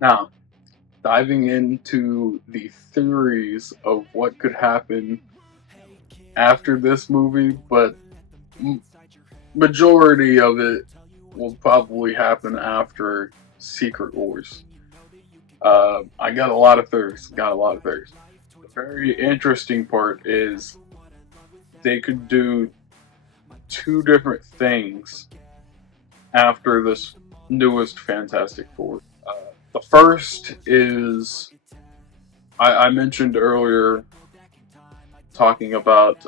Now, diving into the theories of what could happen after this movie, but majority of it will probably happen after Secret Wars. I got a lot of theories. Got a lot of theories. The very interesting part is they could do two different things after this newest Fantastic Four. The first is I mentioned earlier talking about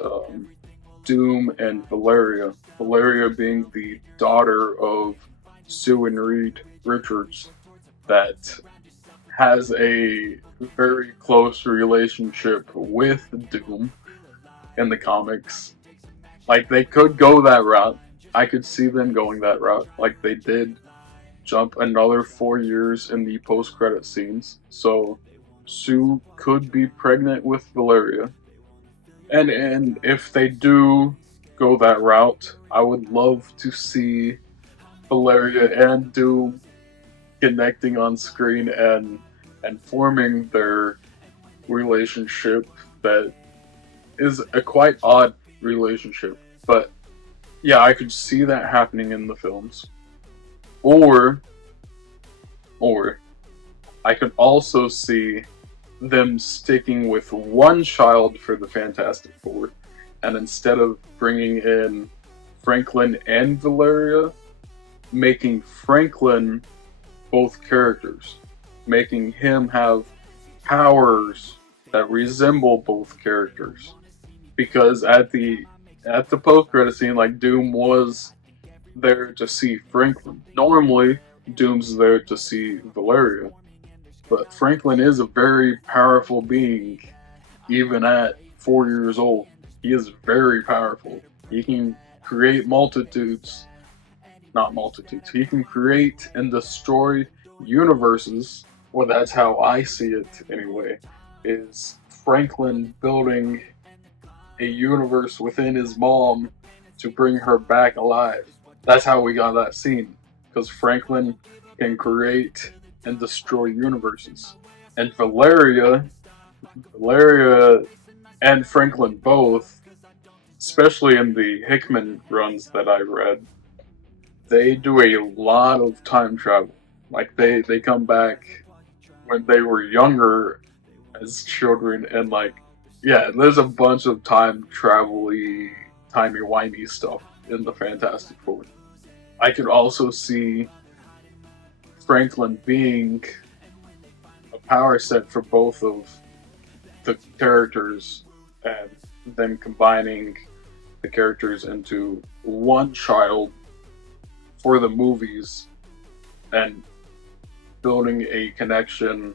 Doom and Valeria. Valeria being the daughter of Sue and Reed Richards, that has a very close relationship with Doom in the comics. Like, they could go that route. I could see them going that route. Like, they did jump another 4 years in the post credit scenes. So Sue could be pregnant with Valeria. And if they do go that route, I would love to see Valeria and Doom connecting on screen and forming their relationship that is a quite odd relationship. But yeah, I could see that happening in the films. Or or I could also see them sticking with one child for the Fantastic Four, and instead of bringing in Franklin and Valeria, making Franklin both characters, making him have powers that resemble both characters. Because at the post credit scene, like, Doom was there to see Franklin. Normally, Doom's there to see Valeria, but Franklin is a very powerful being, even at 4 years old. He is very powerful. He can create multitudes, not multitudes. He can create and destroy universes. Well, that's how I see it anyway. Is Franklin building a universe within his mom to bring her back alive? That's how we got that scene, because Franklin can create and destroy universes. And Valeria and Franklin both, especially in the Hickman runs that I read, they do a lot of time travel. Like, they come back when they were younger as children, and, like, yeah, there's a bunch of time travel-y, timey-wimey stuff in the Fantastic Four. I could also see Franklin being a power set for both of the characters, and them combining the characters into one child for the movies, and building a connection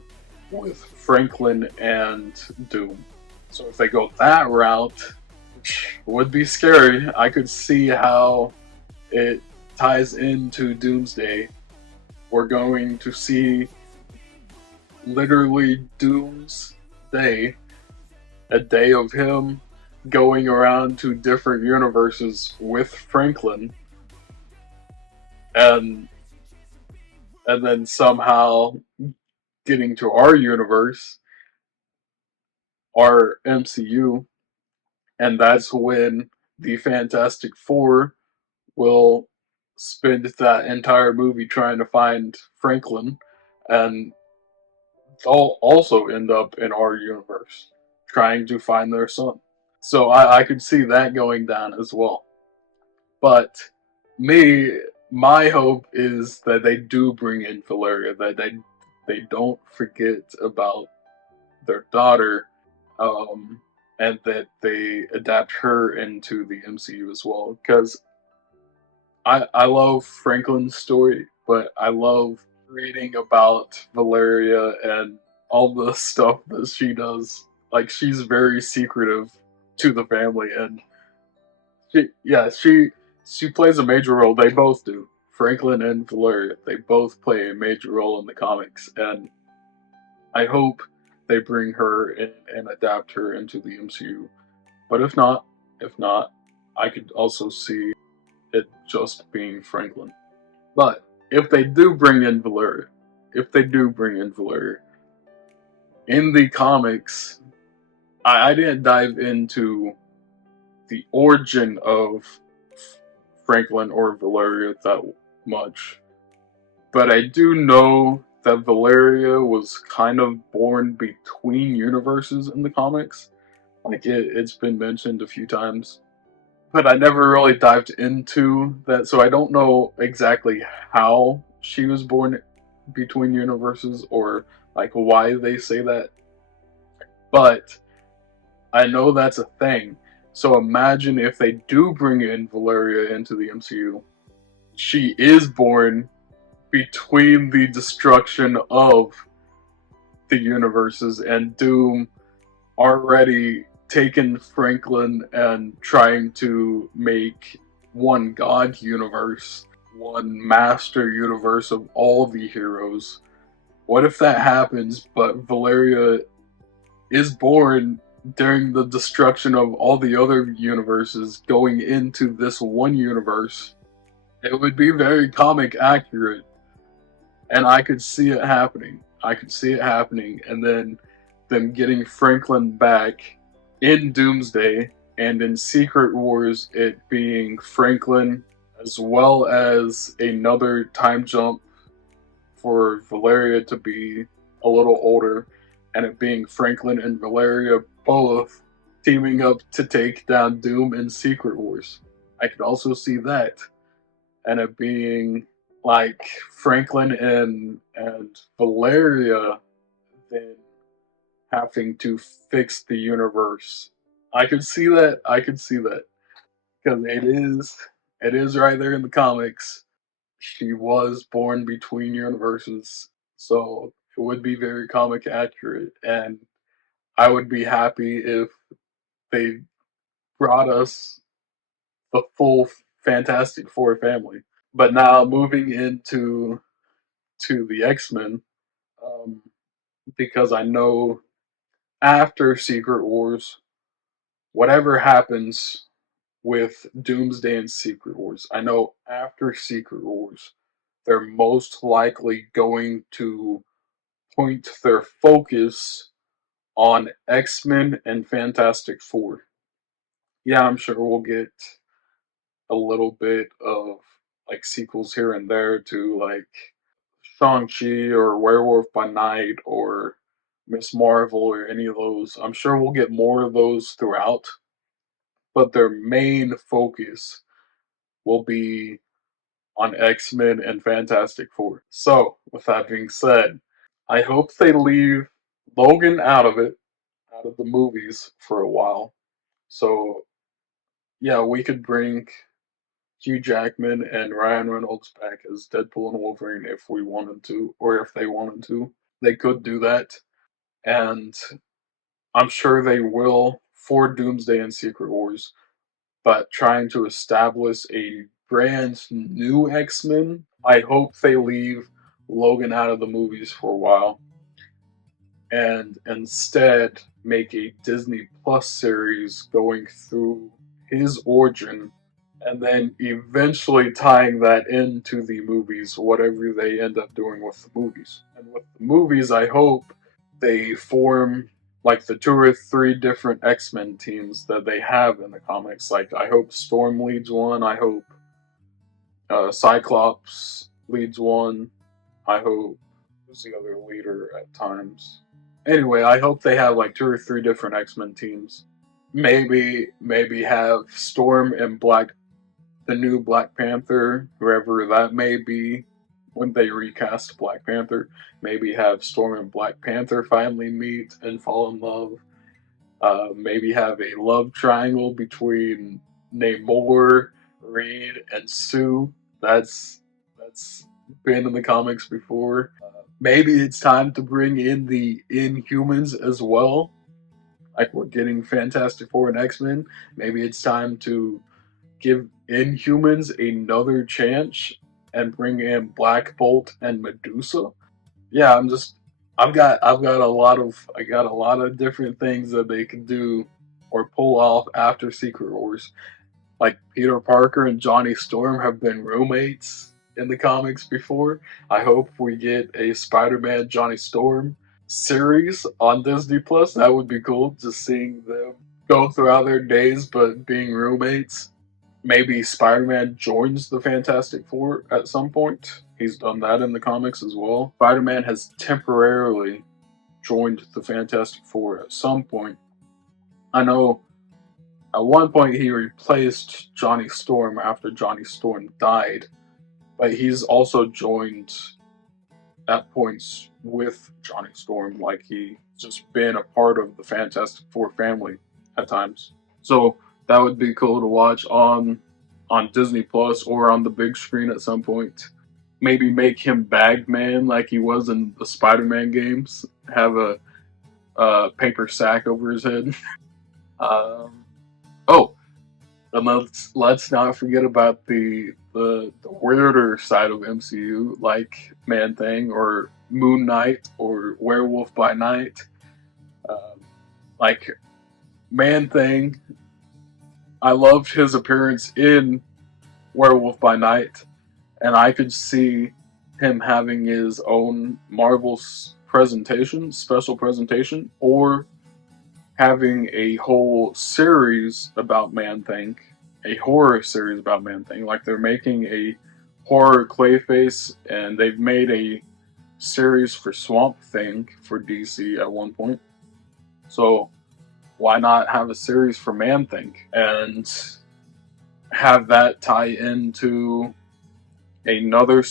with Franklin and Doom. So if they go that route, which would be scary, I could see how it ties into Doomsday. We're going to see literally Doomsday, a day of him going around to different universes with Franklin, and then somehow getting to our universe, our MCU, and that's when the Fantastic Four will spend that entire movie trying to find Franklin, and they'll also end up in our universe trying to find their son. So I could see that going down as well. But me, my hope is that they do bring in Valeria, that they don't forget about their daughter, and that they adapt her into the MCU as well. Because I love Franklin's story, but I love reading about Valeria and all the stuff that she does. Like, she's very secretive to the family, and she plays a major role. They both do. Franklin and Valeria, they both play a major role in the comics, and I hope they bring her in and adapt her into the MCU. But if not, I could also see it just being Franklin. But if they do bring in Valeria, if they do bring in Valeria in the comics, I didn't dive into the origin of Franklin or Valeria that much, but I do know that Valeria was kind of born between universes in the comics. Like it's been mentioned a few times, but I never really dived into that, so I don't know exactly how she was born between universes or like why they say that. But I know that's a thing. So imagine if they do bring in Valeria into the MCU. She is born between the destruction of the universes and Doom already taken Franklin and trying to make one God universe, one master universe of all the heroes. What if that happens, but Valeria is born during the destruction of all the other universes going into this one universe? It would be very comic accurate, and I could see it happening. I could see it happening, and then them getting Franklin back in Doomsday, and in Secret Wars it being Franklin as well as another time jump for Valeria to be a little older, and it being Franklin and Valeria both teaming up to take down Doom in Secret Wars. I could also see that, and it being like Franklin and Valeria then having to fix the universe. I could see that. I could see that because it is right there in the comics. She was born between universes, so it would be very comic accurate, and I would be happy if they brought us the full Fantastic Four family. But now moving into the X-Men, um, because I know after Secret Wars, whatever happens with Doomsday and Secret Wars, I know after Secret Wars, they're most likely going to point their focus on X-Men and Fantastic Four. Yeah, I'm sure we'll get a little bit of like sequels here and there to like Shang-Chi or Werewolf by Night or Miss Marvel or any of those. I'm sure we'll get more of those throughout, but their main focus will be on X-Men and Fantastic Four. So, with that being said, I hope they leave Logan out of it, out of the movies for a while. So, yeah, we could bring Hugh Jackman and Ryan Reynolds back as Deadpool and Wolverine if we wanted to, or if they wanted to. They could do that, and I'm sure they will for Doomsday and Secret Wars, but trying to establish a brand new X-Men, I hope they leave Logan out of the movies for a while and instead make a Disney Plus series going through his origin and then eventually tying that into the movies, whatever they end up doing with the movies. And with the movies, I hope they form like the two or three different X-Men teams that they have in the comics. Like, I hope Storm leads one. I hope Cyclops leads one. I hope who's the other leader at times. Anyway, I hope they have like two or three different X-Men teams. Maybe have Storm and the new Black Panther, whoever that may be, when they recast Black Panther. Maybe have Storm and Black Panther finally meet and fall in love. Maybe have a love triangle between Namor, Reed, and Sue. That's been in the comics before. Maybe it's time to bring in the Inhumans as well. Like we're getting Fantastic Four and X-Men. Maybe it's time to give Inhumans another chance and bring in Black Bolt and Medusa. Yeah, I've got a lot of different things that they can do or pull off after Secret Wars. Like Peter Parker and Johnny Storm have been roommates. in the comics before. I hope we get a Spider-Man Johnny Storm series on Disney Plus. That would be cool, just seeing them go throughout their days but being roommates. Maybe Spider-Man joins the Fantastic Four at some point. He's done that in the comics as well. Spider-Man has temporarily joined the Fantastic Four at some point. I know at one point he replaced Johnny Storm after Johnny Storm died, but he's also joined at points with Johnny Storm, like he's just been a part of the Fantastic Four family at times. So that would be cool to watch on Disney Plus or on the big screen at some point. Maybe make him Bagman like he was in the Spider-Man games. Have a paper sack over his head. um, oh, and let's not forget about the weirder side of MCU, like Man Thing or Moon Knight or Werewolf by Night. Um, like Man Thing, I loved his appearance in Werewolf by Night, and I could see him having his own Marvel's presentation, special presentation, or having a whole series about Man Thing, a horror series about Man Thing. Like they're making a horror Clayface, and they've made a series for Swamp Thing for DC at one point. So why not have a series for Man Thing and have that tie into another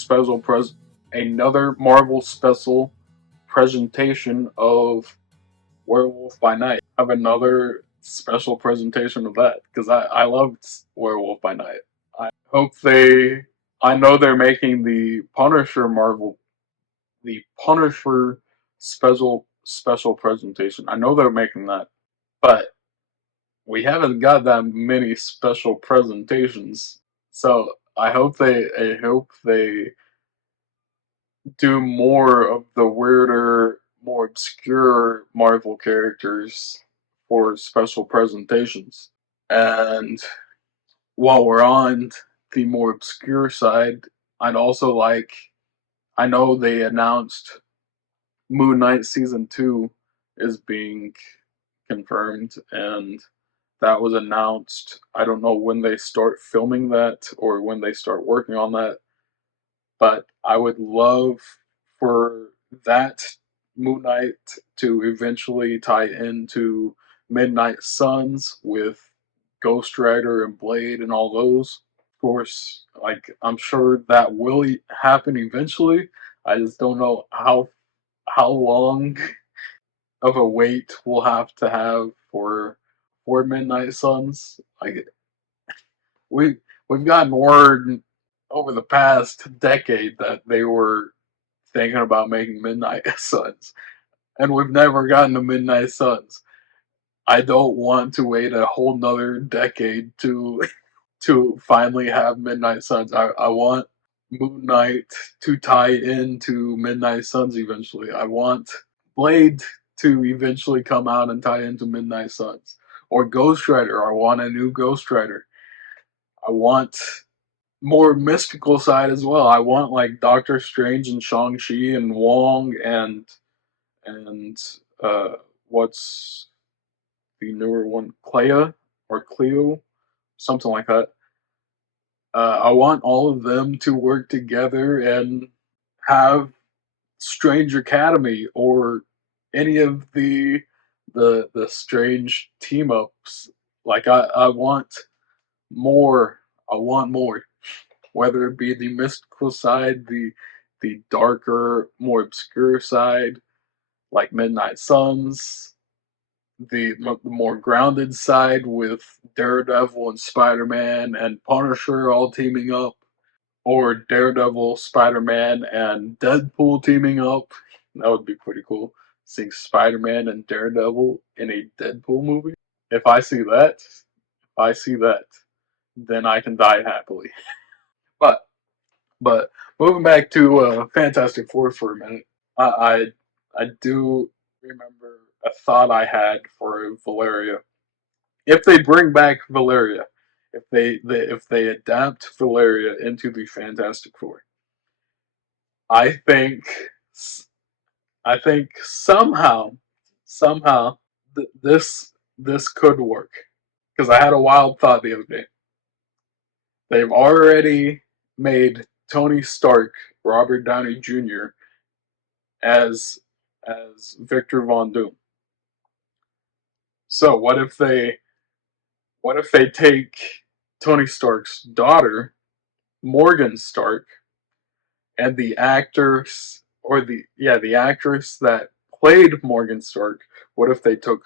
another Marvel special presentation of Werewolf by Night. Have another special presentation of that because I loved Werewolf by Night. I hope they. I know they're making the Punisher the Punisher special presentation. I know they're making that, but we haven't got that many special presentations. So I hope they do more of the weirder, more obscure Marvel characters for special presentations. And while we're on the more obscure side, I'd also like. I know they announced Moon Knight season 2 is being confirmed, and that was announced. I don't know when they start filming that or when they start working on that, but I would love for that Moon Knight to eventually tie into Midnight Suns with Ghost Rider and Blade and all those. Of course, like I'm sure that will happen eventually. I just don't know how long of a wait we'll have for Midnight Suns. Like we we've gotten word over the past decade that they were thinking about making Midnight Suns, and we've never gotten to Midnight Suns. I don't want to wait a whole nother decade to finally have Midnight Suns. I want Moon Knight to tie into Midnight Suns eventually. I want Blade to eventually come out and tie into Midnight Suns. Or Ghost Rider. I want a new Ghost Rider. I want more mystical side as well. I want like Doctor Strange and Shang-Chi and Wong and uh what's the newer one? Clea or Cleo, something like that. I want all of them to work together and have Strange Academy or any of the strange team ups. Like I want more. I want more. Whether it be the mystical side, the darker, more obscure side, like Midnight Suns, the more grounded side with Daredevil and Spider Man and Punisher all teaming up, or Daredevil, Spider Man, and Deadpool teaming up. That would be pretty cool. Seeing Spider Man and Daredevil in a Deadpool movie. If I see that, then I can die happily. But but moving back to Fantastic Four for a minute, I I, I do remember a thought I had for Valeria. If they bring back Valeria, if they adapt Valeria into the Fantastic Four, I think I think somehow this could work because I had a wild thought the other day. They've already made Tony Stark, Robert Downey Jr. as Victor Von Doom. So what if they take Tony Stark's daughter, Morgan Stark, and the actors or the actress that played Morgan Stark, what if they took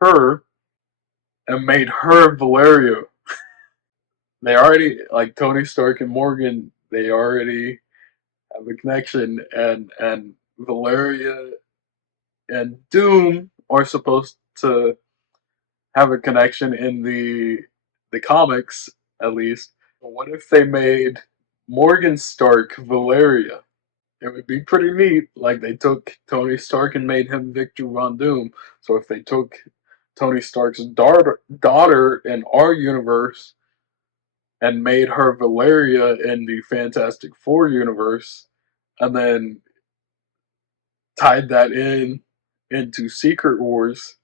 her and made her Valeria? They already like Tony Stark and Morgan, they already have a connection, and Valeria and Doom are supposed to have a connection in the comics at least. But what if they made Morgan Stark Valeria? It would be pretty neat. Like they took Tony Stark and made him Victor Von Doom. So if they took Tony Stark's daughter in our universe and made her Valeria in the Fantastic Four universe, and then tied that into Secret Wars,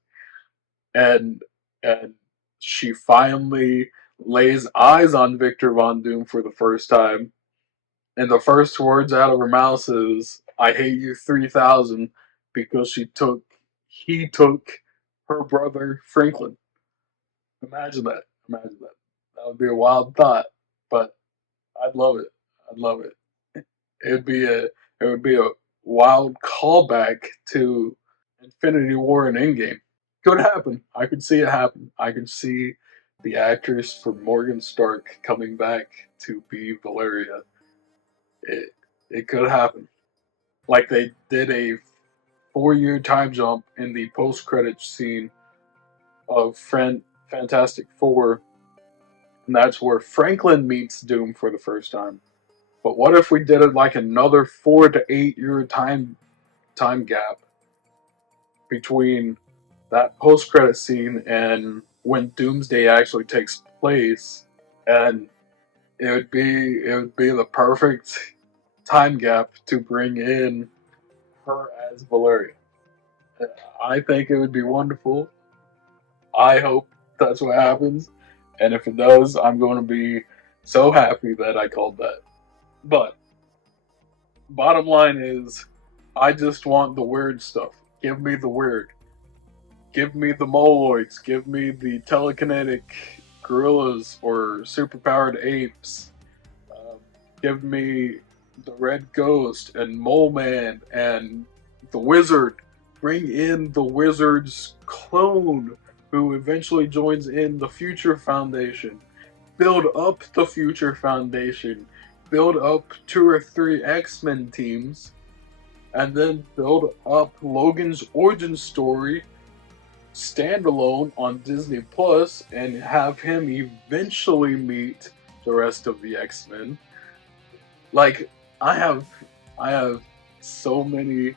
and and she finally lays eyes on Victor Von Doom for the first time, and the first words out of her mouth is "I hate you 3000" because he took her brother Franklin. Imagine that. Imagine that. That would be a wild thought, but I'd love it. I'd love it. It would be a it would be a wild callback to Infinity War and Endgame. Could happen. I could see it happen. I could see the actress for Morgan Stark coming back to be Valeria. It could happen. Like they did a 4-year time jump in the post credits scene of Fantastic Four, and that's where Franklin meets Doom for the first time. But what if we did it like another 4 to 8 year time gap between that post credit scene and when Doomsday actually takes place, and it would be the perfect time gap to bring in her as Valeria. I think it would be wonderful. I hope that's what happens, and if it does, I'm going to be so happy that I called that. But bottom line is, I just want the weird stuff. Give me the weird. Give me the moloids. Give me the telekinetic gorillas or superpowered apes. Um, Give me the Red Ghost and Mole Man and the Wizard. Bring in the Wizard's clone who eventually joins in the Future Foundation. Build up the Future Foundation. Build up 2 or 3 X-Men teams. And then build up Logan's origin story standalone on Disney Plus and have him eventually meet the rest of the X-Men. Like I have I have so many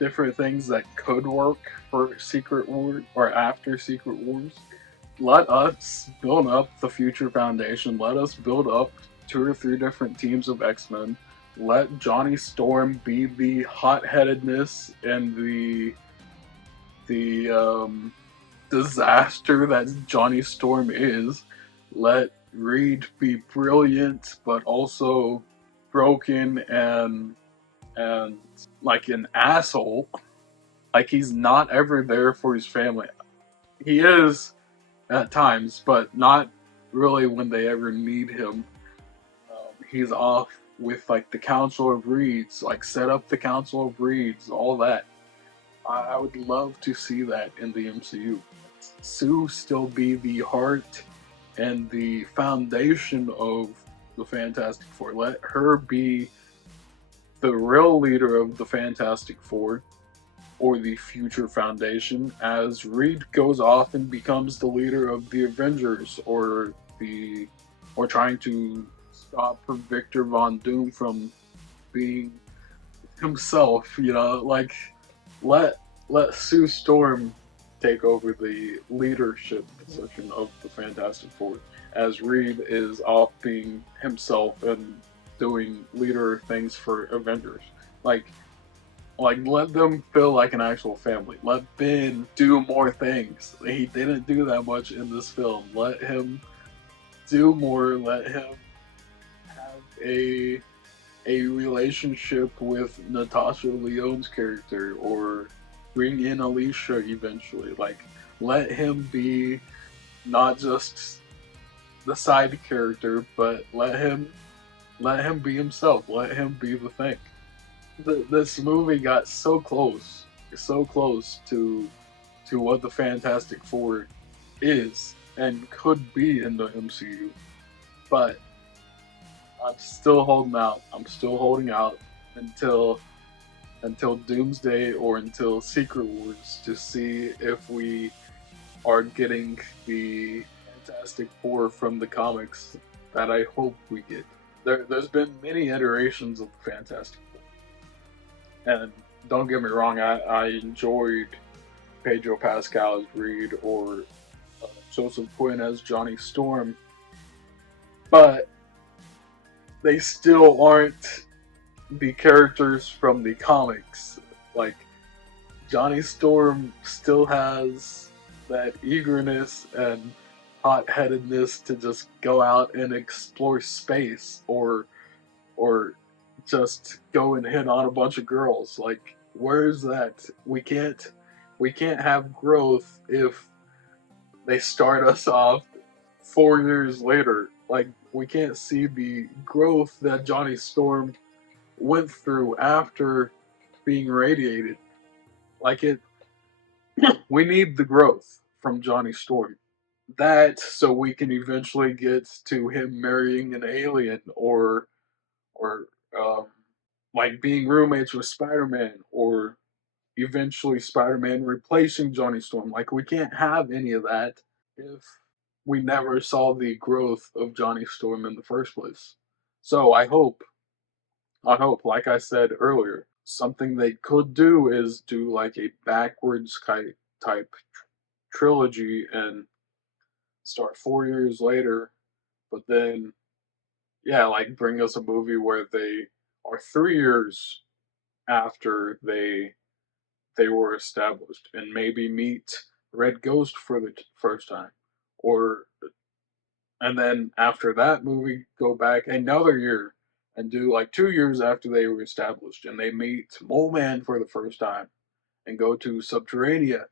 different things that could work for Secret Wars or after Secret Wars. Let us build up the Future Foundation. Let us build up 2 or 3 different teams of X-Men. Let Johnny Storm be the hot-headedness and the disaster that Johnny Storm is. Let Reed be brilliant, but also broken and like an asshole. Like he's not ever there for his family. He is at times, but not really when they ever need him. He's off with like the Council of Reeds, like set up the Council of Reeds, all that. I would love to see that in the MCU. Sue still be the heart and the foundation of the Fantastic Four. Let her be the real leader of the Fantastic Four or the Future Foundation as Reed goes off and becomes the leader of the Avengers or trying to stop Victor Von Doom from being himself, like let Sue Storm take over the leadership position of the Fantastic Four as Reed is off being himself and doing leader things for Avengers. Like, let them feel like an actual family. Let Ben do more things. He didn't do that much in this film. Let him do more. Let him have a relationship with Natasha Lyonne's character, or bring in Alicia eventually. Like, let him be not just the side character, but let him be himself. Let him be the thing. This movie got so close to what the Fantastic Four is and could be in the MCU, but I'm still holding out. I'm still holding out until Doomsday or until Secret Wars to see if we are getting the Fantastic Four from the comics that I hope we get. There's been many iterations of the Fantastic Four, and don't get me wrong, I enjoyed Pedro Pascal as Reed, or Joseph Quinn as Johnny Storm, but they still aren't the characters from the comics. Like, Johnny Storm still has that eagerness and hot-headedness to just go out and explore space, or just go and hit on a bunch of girls. Like, where's that? We can't have growth if they start us off 4 years later. Like, we can't see the growth that Johnny Storm went through after being radiated. Like, we need the growth from Johnny Storm. That, so we can eventually get to him marrying an alien, or um, like being roommates with Spider-Man, or eventually Spider-Man replacing Johnny Storm. Like, we can't have any of that if we never saw the growth of Johnny Storm in the first place. So I hope, like I said earlier, something they could do is do like a backwards type trilogy and start 4 years later, but then, yeah, like bring us a movie where they are 3 years after they were established, and maybe meet Red Ghost for the first time, or and then after that movie go back another year and do like 2 years after they were established, and they meet Mole Man for the first time and go to Subterranea.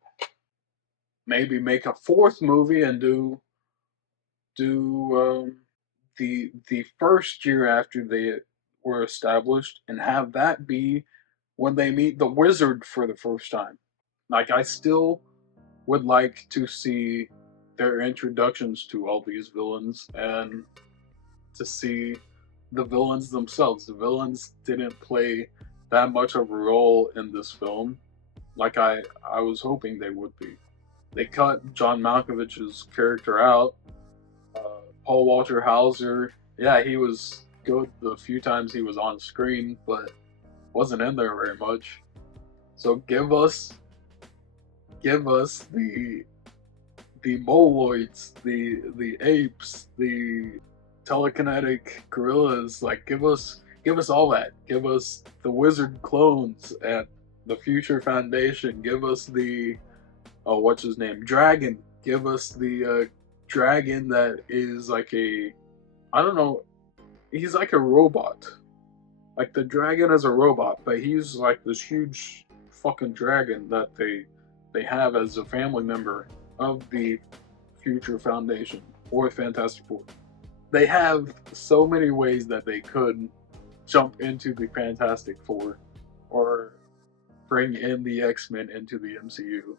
Maybe make a fourth movie and do the first year after they were established, and have that be when they meet the Wizard for the first time. Like, I still would like to see their introductions to all these villains, and to see the villains themselves. The villains didn't play that much of a role in this film, like I was hoping they would be. They cut John Malkovich's character out. Paul Walter Hauser, yeah, he was good the few times he was on screen, but wasn't in there very much. So give us the moloids, the apes, the telekinetic gorillas. Like, give us all that. Give us the wizard clones at the Future Foundation. Give us the what's his name, dragon. Give us the dragon that is like I don't know, he's like a robot. Like, the dragon is a robot, but he's like this huge fucking dragon that they have as a family member of the Future Foundation or Fantastic Four. They have so many ways that they could jump into the Fantastic Four, or bring in the X-Men into the MCU.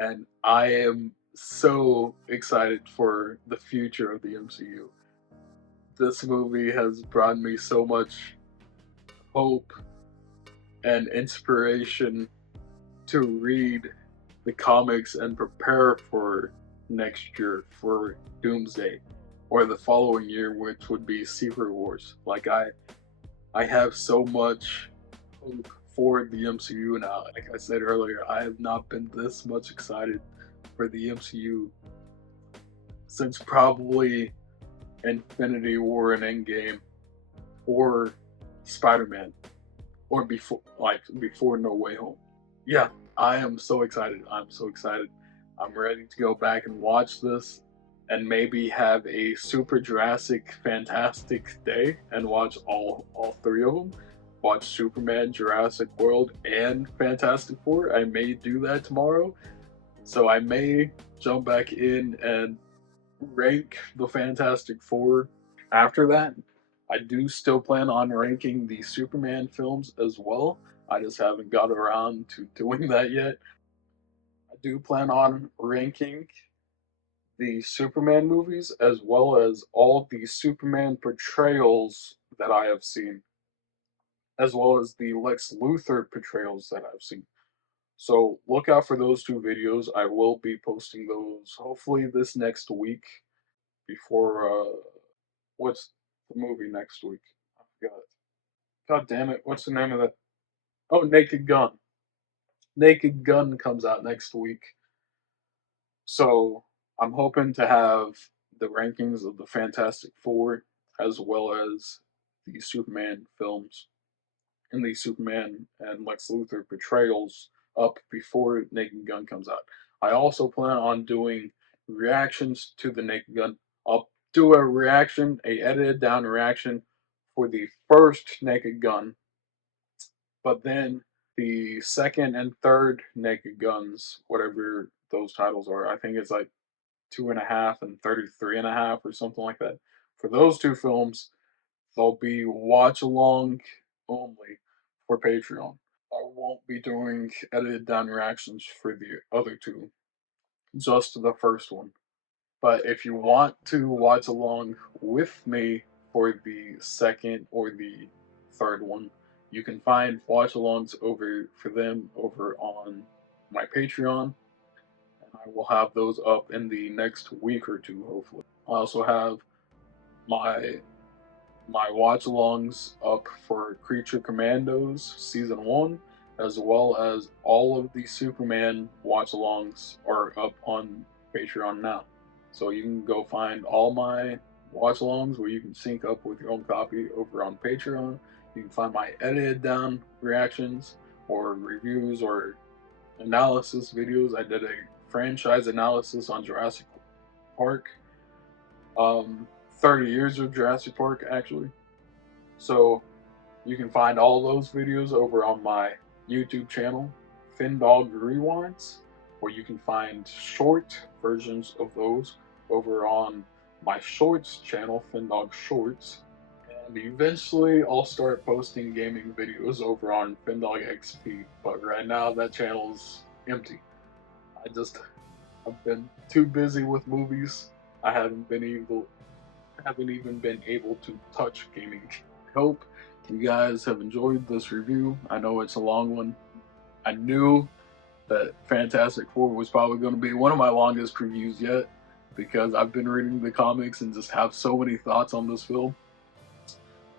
And I am so excited for the future of the MCU. This movie has brought me so much hope and inspiration to read the comics and prepare for next year, for Doomsday, or the following year, which would be Secret Wars. Like, I have so much hope for the MCU now. Like I said earlier, I have not been this much excited for the MCU since probably Infinity War and Endgame. or Spider-Man, or before No Way Home. Yeah, I am so excited. I'm so excited. I'm ready to go back and watch this and maybe have a super Jurassic fantastic day and watch all three of them. Watch Superman, Jurassic World, and Fantastic Four. I may do that tomorrow. So I may jump back in and rank the Fantastic Four after that. I do still plan on ranking the Superman films as well. I just haven't got around to doing that yet. I do plan on ranking the Superman movies as well as all the Superman portrayals that I have seen, as well as the Lex Luthor portrayals that I've seen. So look out for those two videos. I will be posting those hopefully this next week before what's the movie next week? I forgot. God damn it! What's the name of that? Oh, Naked Gun. Naked Gun comes out next week. So I'm hoping to have the rankings of the Fantastic Four as well as the Superman films and the Superman and Lex Luthor portrayals up before Naked Gun comes out. I also plan on doing reactions to the Naked Gun. I'll do a reaction, a edited down reaction for the first Naked Gun, but then the second and third Naked Guns, whatever those titles are, I think it's like 2.5 and 33.5 or something like that. For those two films, they'll be watch along only for Patreon. I won't be doing edited down reactions for the other two, just the first one. But if you want to watch along with me for the second or the third one, you can find watch alongs over for them over on my Patreon, and I will have those up in the next week or two, hopefully. I also have my my watch alongs up for Creature Commandos Season 1, as well as all of the Superman watch alongs are up on Patreon now. So you can go find all my watch alongs where you can sync up with your own copy over on Patreon. You can find my edited down reactions or reviews or analysis videos. I did a franchise analysis on Jurassic Park. 30 years of Jurassic Park, actually. So you can find all those videos over on my YouTube channel, Findawg Rewinds, or you can find short versions of those over on my Shorts channel, Findawg Shorts. And eventually I'll start posting gaming videos over on Findawg XP, but right now that channel's empty. I've been too busy with movies. I haven't even been able to touch gaming. I hope you guys have enjoyed this review. I know it's a long one. I knew that Fantastic Four was probably going to be one of my longest reviews yet because I've been reading the comics and just have so many thoughts on this film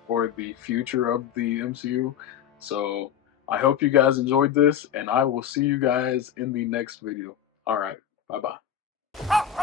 or the future of the MCU. So I hope you guys enjoyed this, and I will see you guys in the next video. All right, bye bye.